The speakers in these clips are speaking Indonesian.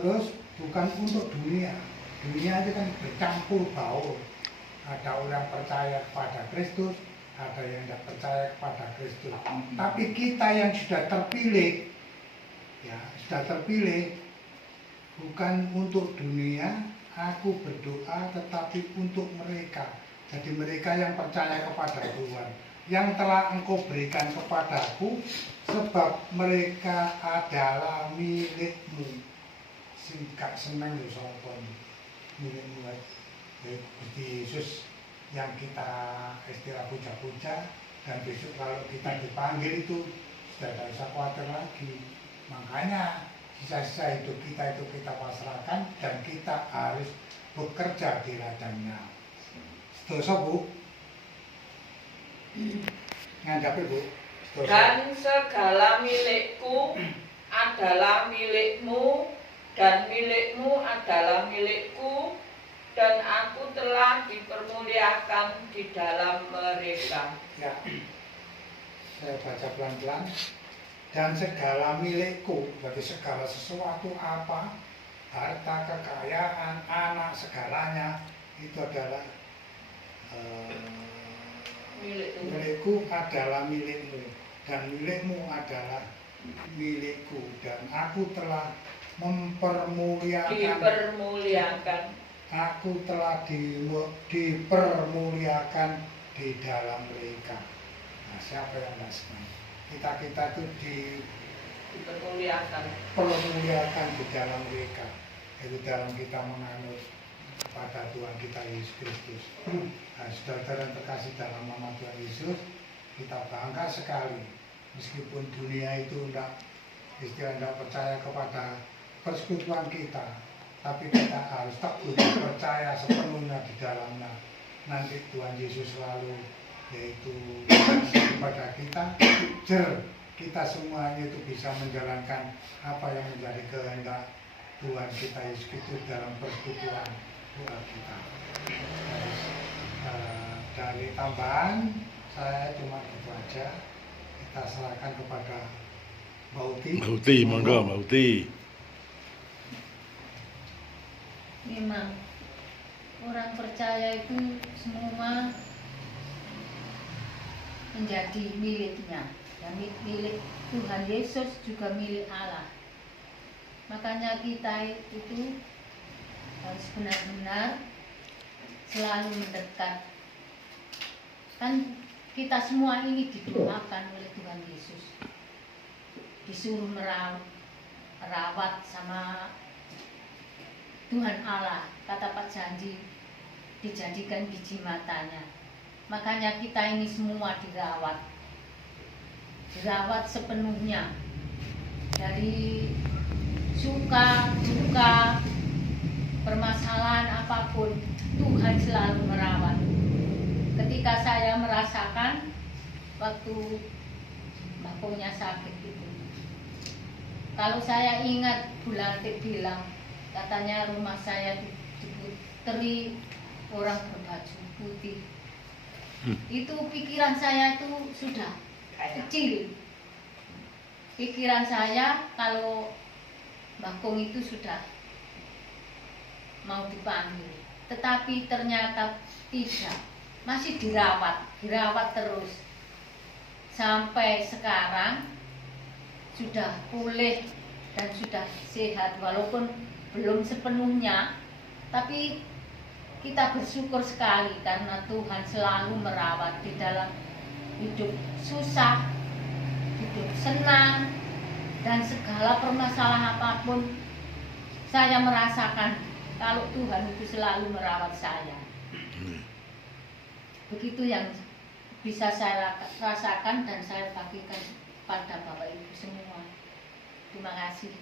Terus bukan untuk dunia. Dunia itu kan bercampur baur. Ada orang percaya kepada Kristus, ada yang tidak percaya kepada Kristus. Tapi kita yang sudah terpilih, ya sudah terpilih, bukan untuk dunia. Aku berdoa tetapi untuk mereka. Jadi mereka yang percaya kepada Tuhan, yang telah Engkau berikan kepadaku, sebab mereka adalah milik-Mu. Singkat senang ya sopan milik-Mu. Gusti Yesus yang kita istilah puja-puja, dan besok kalau kita dipanggil itu sudah tidak usah khawatir lagi. Makanya sisa-sisa hidup kita itu kita pasrahkan, dan kita harus bekerja di ladangnya. Sedoso Bu? Ngandapnya Bu? Sedoso. Dan segala milikku adalah milik-Mu, dan milik-Mu adalah milikku, dan aku telah dipermuliakan di dalam mereka. Ya, saya baca pelan-pelan. Dan segala milikku, berarti segala sesuatu apa, harta, kekayaan, anak, segalanya, itu adalah milikku adalah milikmu, dan milikmu adalah milikku, dan aku telah dipermuliakan. Aku telah dipermuliakan di dalam mereka. Nah, siapa yang tidak senang? Kita itu dipermuliakan di dalam mereka, yaitu dalam kita menganut pada Tuhan kita Yesus Kristus. Nah, saudara yang terkasih dalam nama Tuhan Yesus, kita bangga sekali meskipun dunia itu tidak percaya kepada persekutuan kita, tapi kita harus teguh percaya sepenuhnya di dalamnya. Nanti Tuhan Yesus selalu yaitu kepada kita, kita semuanya itu bisa menjalankan apa yang menjadi kehendak Tuhan kita Yesus Kristus dalam persekutuan Tuhan kita. Dari tambahan saya cuma itu aja. Kita serahkan kepada Mbak Uti, monggo Mbak Uti. Memang orang percaya itu semua menjadi miliknya, dan milik Tuhan Yesus juga milik Allah. Makanya kita itu harus benar-benar selalu mendekat. Kan kita semua ini didoakan oleh Tuhan Yesus, disuruh merawat sama Tuhan Allah. Kata Pak Janji, dijadikan biji matanya. Makanya kita ini semua dirawat sepenuhnya, dari suka, duka, permasalahan apapun, Tuhan selalu merawat. Ketika saya merasakan waktu bakunya sakit itu, kalau saya ingat Bu Lantik bilang, katanya rumah saya diputeri orang berbaju putih. Itu pikiran saya itu sudah kecil. Pikiran saya kalau Mbak Kong itu sudah mau dipanggil, tetapi ternyata tidak, masih dirawat terus sampai sekarang sudah pulih dan sudah sehat, walaupun belum sepenuhnya, tapi kita bersyukur sekali karena Tuhan selalu merawat di dalam hidup susah, hidup senang, dan segala permasalahan apapun. Saya merasakan kalau Tuhan itu selalu merawat saya. Begitu yang bisa saya rasakan dan saya bagikan pada Bapak Ibu semua. Terima kasih.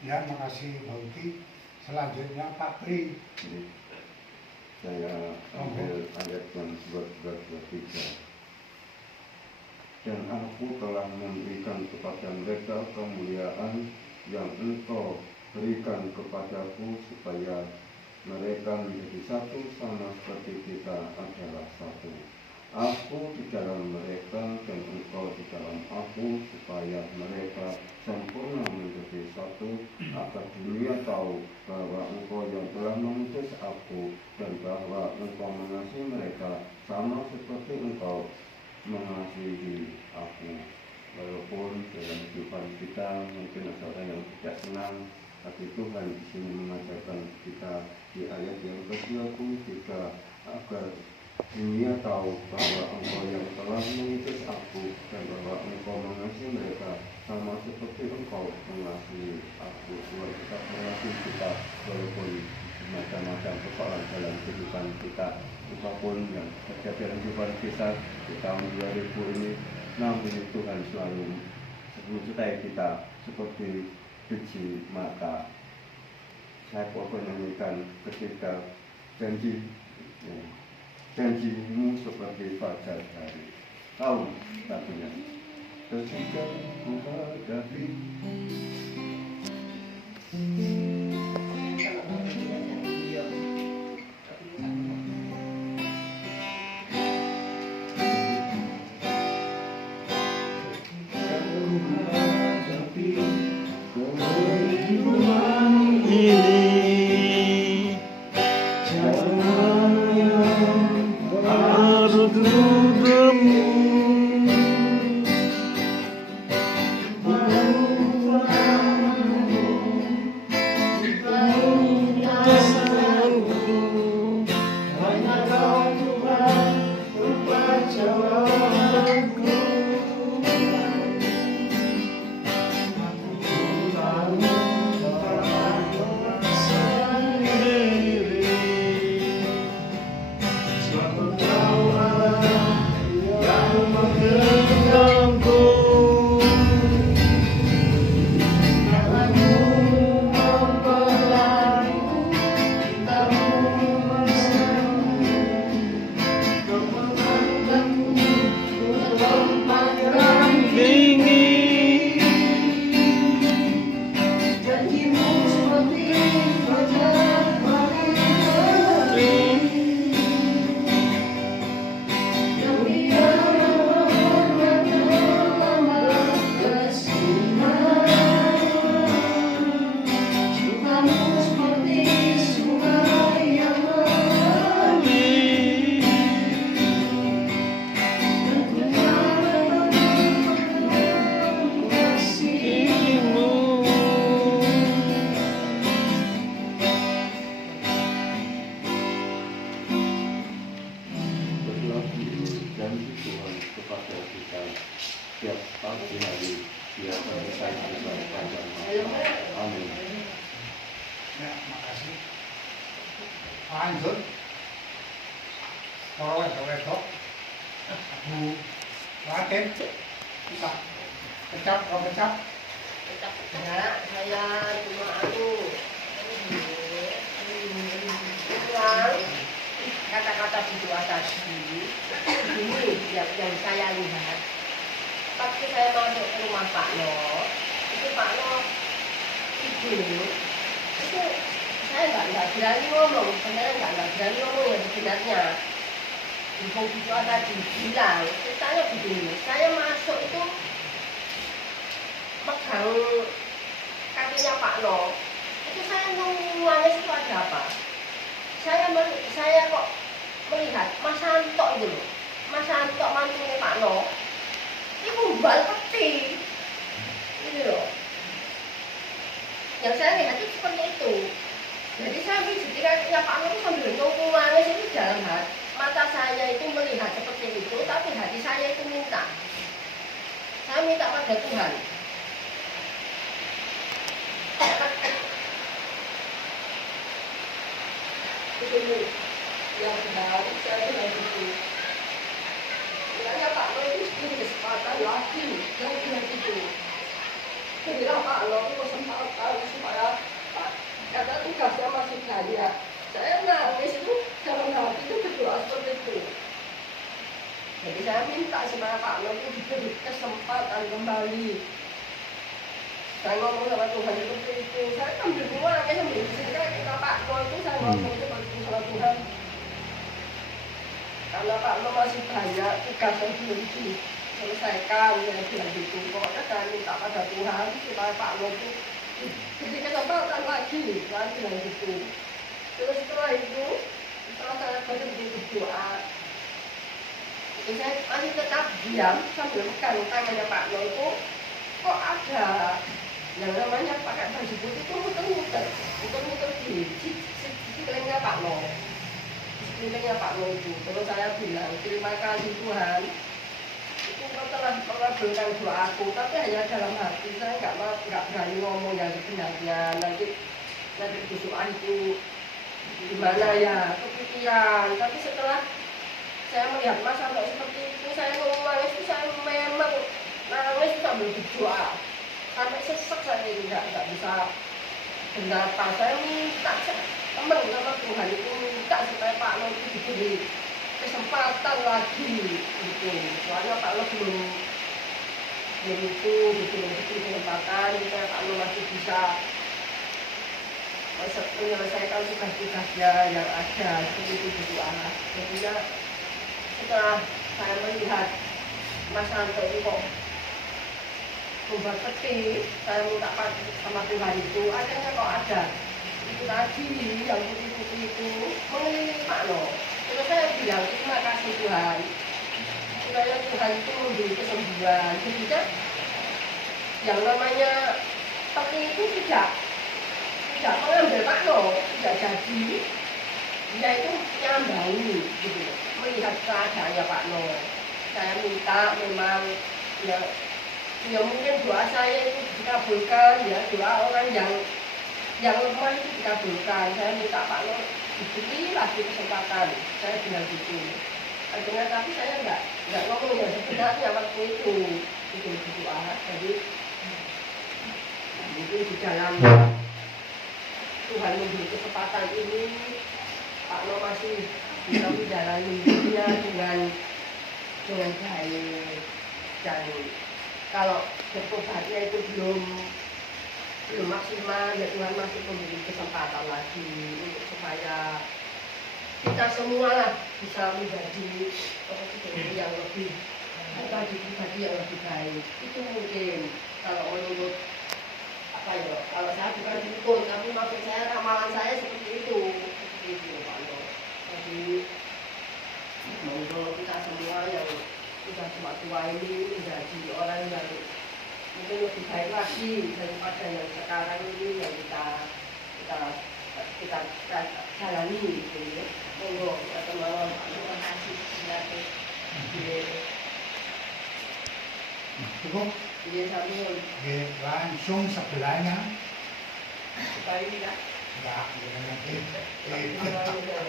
Ya, makasih Mbak Uti. Selanjutnya Pak Pri. Saya ambil ayat yang 23. Dan aku telah memberikan kepada mereka kemuliaan yang Engkau berikan kepadaku, supaya mereka menjadi satu sama seperti kita adalah satu. Aku di dalam mereka dan Engkau di dalam aku, supaya mereka sempurna menjadi satu satu, agar dunia tahu bahwa Engkau yang telah mengutus aku dan bahwa Engkau mengasihi mereka sama seperti Engkau mengasihi aku. Walaupun dalam kehidupan kita mungkin ada orang yang tidak senang, tapi Tuhan di sini mengajarkan kita di ayat yang ke-23, agar dunia tahu bahwa Engkau yang telah mengutus aku dan bahwa Engkau mengasihi mereka sama seperti Engkau mengasihi aku. Tuhan tetap mengasihi kita walaupun macam-macam persoalan dalam kehidupan kita, apapun yang terjadi dalam kehidupan kita di tahun 2000 ini, namun Tuhan selalu mencintai kita seperti biji mata. Saya pokoknya nyanyikan ketika janjimu seperti fajar hari. Tahu lagunya? Ketika ku hadapi setiap pagi hari biar selesai dengan panjang masa. Amin. Ya, makasih. Lanjut. Kalau wedok, Bu Raden, bisa kecap, kalau kecap. Ya, saya cuma ulang kata-kata doa tadi. Ini yang saya lihat. Waktu saya masuk ke rumah Pak No, itu Pak No tidur. Itu saya nggak berani ngomong, sebenarnya nggak berani ngomong yang sebenarnya. Ibu doa tadi bilang, ceritanya begini. Saya masuk itu pegang kakinya Pak No, itu saya nangis itu ada apa? Saya kok melihat Mas Santo itu loh, Mas Santo mantunya Pak No, itu bal peti, ini loh. Yang saya lihat itu seperti itu. Jadi saya di kakinya Pak No itu sambil nangis itu dalam hati. Mata saya itu melihat seperti itu, tapi hati saya itu minta. Saya minta pada Tuhan. Itu yang baru saya bilang itu. Sebenarnya Pak No itu punya kesempatan lagi yang bilang itu. Saya bilang Pak No itu kesempatan supaya Pak, kata tugasnya masih banyak. Saya nangis itu dalam hati itu berdoa seperti itu. Jadi saya minta supaya Pak No itu diberi kesempatan kembali. Saya ngomong sama Tuhan seperti itu. Saya ambil uang, saya ambil sini kita Pak No itu saya ngomong seperti itu sama Tuhan. Karena Pak No masih banyak tugas yang belum diselesaikan, yang bilang gitu. Pokoknya saya minta pada Tuhan supaya Pak No itu diberi kesempatan lagi bilang gitu. Terus setelah itu, setelah saya berhenti berdoa, itu saya masih tetap diam sambil pegang tangannya Pak Lo itu, kok ada yang namanya pakai baju putih itu muter-muter di sekelilingnya Pak Lo, sekelilingnya Pak Lo itu. Terus saya bilang, terima kasih Tuhan, itu telah mengabulkan doa aku, tapi hanya dalam hati saya nggak berani ngomong yang sebenarnya. Nanti berdoa itu gimana ya, kepikiran. Tapi setelah saya melihat Mas sampai seperti itu, saya nangis itu, saya memang nangis sambil berdoa sampai sesek. Saya tidak bisa bernapas. Saya minta teman sama Tuhan itu, minta supaya Pak Lo itu diberi kesempatan lagi gitu. Soalnya Pak Lo belum kesempatan, supaya Pak Lo masih bisa menyelesaikan tugas-tugasnya yang ada seperti itu berdoa. Jadinya setelah saya melihat Mas Santo ini kok membuat peti, saya minta sama Tuhan itu, akhirnya kok ada itu tadi yang putih-putih itu mengelilingi Pak Lo. Terus saya bilang, terima kasih Tuhan, supaya Tuhan itu memberi kesembuhan. Jadi yang namanya peti itu tidak mengambil Pak Lo, tidak jadi. Dia itu nyambangi gitu, melihat keadaannya Pak Lo. Saya minta memang ya mungkin doa saya itu dikabulkan, ya doa orang yang lemah itu dikabulkan. Saya minta Pak Lo diberi lagi kesempatan, saya bilang gitu. Akhirnya tapi saya nggak ngomong ya sebenarnya waktu itu berdoa. Jadi mungkin di dalam Tuhan memberi kesempatan ini, Pak Lo masih bisa menjalani hidupnya dengan baik. Dan kalau bertobatnya itu belum maksimal, ya Tuhan masih memberi kesempatan lagi untuk supaya kita semua lah bisa menjadi pribadi yang lebih baik. Itu mungkin kalau menurut kalau saya bukan dukun, tapi maksud saya ramalan saya seperti itu Pak Lo. Jadi monggo kita semua yang sudah tua-tua ini menjadi orang yang mungkin lebih baik lagi daripada yang sekarang ini yang kita jalani gitu ya. Monggo kita semua terima kasih silakan. Cukup? Iya sambil Langsung sebelahnya. supaya tidak Enggak,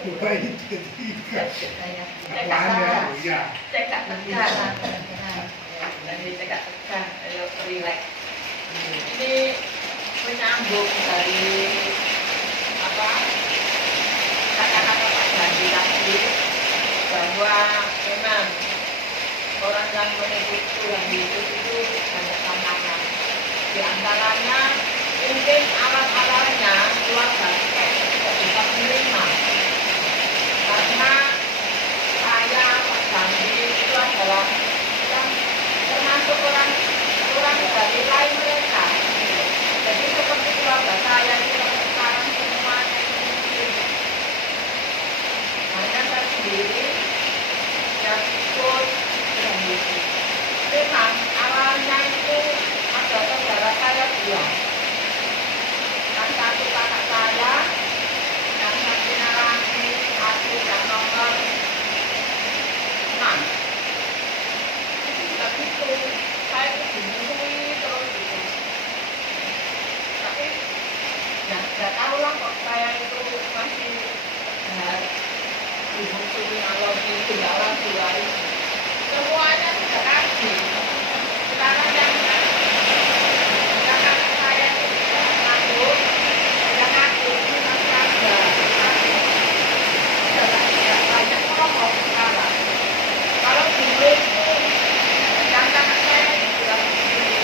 coba ini ketiga. Apaan ya? Iya. Cekak tekan, nanti cekak tekan, ayo relax. Ini menyambung dari kata-kata Pak Gandhi tadi, bahwa memang orang yang menyebut Tuhan Yesus itu banyak tantangan. Di antaranya mungkin awal-awalnya keluarga kita tidak bisa menerima, karena saya Pak Gandhi itu adalah yang termasuk orang dari lain mereka. Jadi seperti keluarga saya itu sekarang semuanya itu hanya saya sendiri yang ikut Tuhan Yesus. Memang awalnya itu ada saudara saya dua. Yang satu kakak saya, yang satunya lagi adik yang nomor 6. Tapi itu saya itu dimusuhi terus gitu. Tapi ya nggak tahu lah kok saya itu masih dimusuhi kalau ditinggalan dua itu. Semuanya sudah kasih. Sekarang yang kakak saya itu nganggur, yang nganggur itu masih ada. Tapi tidak banyak ngomong sekarang. Kalau dulu itu yang kakak saya itu sudah begini.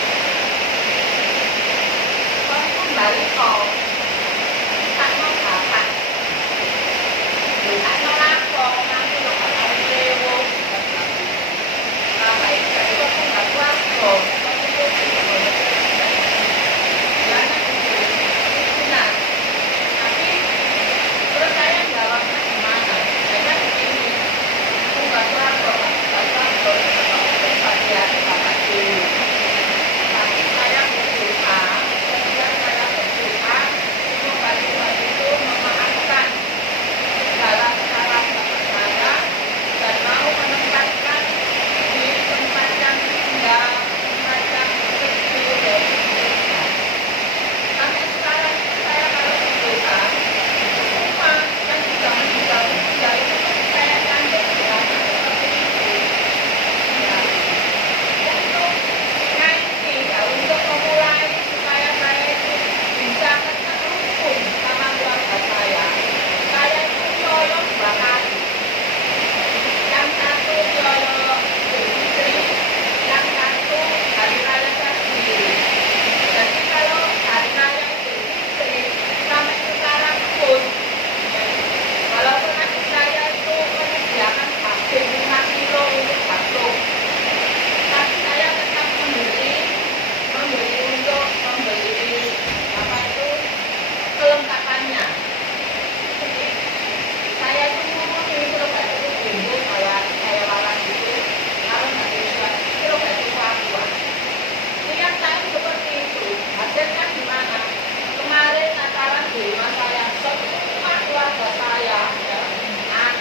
Kalau kembali kok, tak mau dapat. Tak mau lapor, nanti lo bakal lewo. Apa itu? Itu aku nggak kuat kok. Tapi itu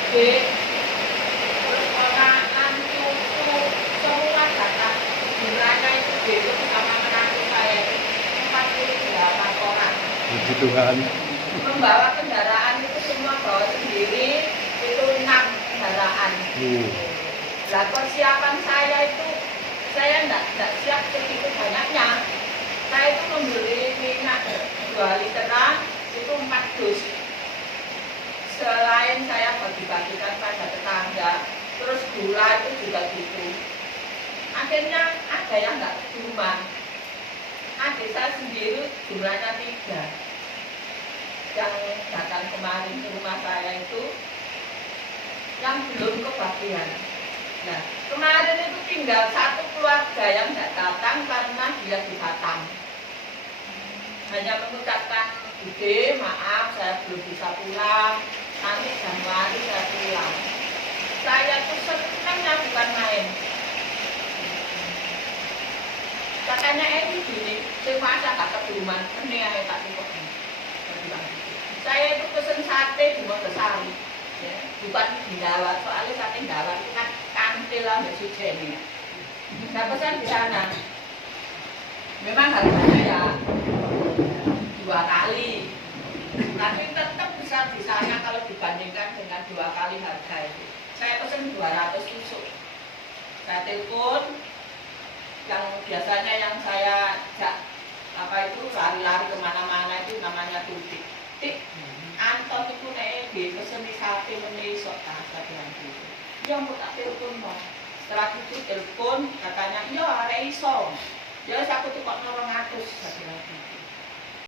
adik, terus ponakan, cucu, semua datang. Jumlahnya itu dihitung sama menantu saya 48 orang. Puji Tuhan. Membawa kendaraan itu semua bawa sendiri, itu 6 kendaraan. Lah persiapan saya itu, saya enggak siap segitu banyaknya. Saya itu membeli minyak 2 literan, itu 4 dus. Selain saya bagi-bagikan pada tetangga, terus gula itu juga gitu. Akhirnya ada yang enggak di rumah. Adik saya sendiri jumlahnya 3 yang datang kemarin ke rumah saya itu yang belum kebagian. Nah, kemarin itu tinggal 1 keluarga yang tidak datang karena dia di Batam. Hanya mengucapkan, Bude, maaf saya belum bisa pulang, nanti Januari saya pulang. Saya tuh senangnya bukan main. Katanya gini, semua saya gak kebuman, ini yang tak cukup. Saya itu pesen sate di Mojosari, ya, bukan di Dawat, soalnya sate Dawat itu kan kantil lah Mbak Sujeni. Saya pesan di sana. Memang harganya ya 2 kali, tapi tetap besar di sana kalau dibandingkan dengan 2 kali harga itu. Saya pesen 200 tusuk. Saya telepon, yang biasanya yang saya lari-lari kemana-mana itu namanya Tutik. Tik, Anton itu nek peseni sate menisok tak nanti. Yang mau tak telepon mau. Setelah itu telepon katanya, iya ada iso. Ya aku tukok 200 lagi.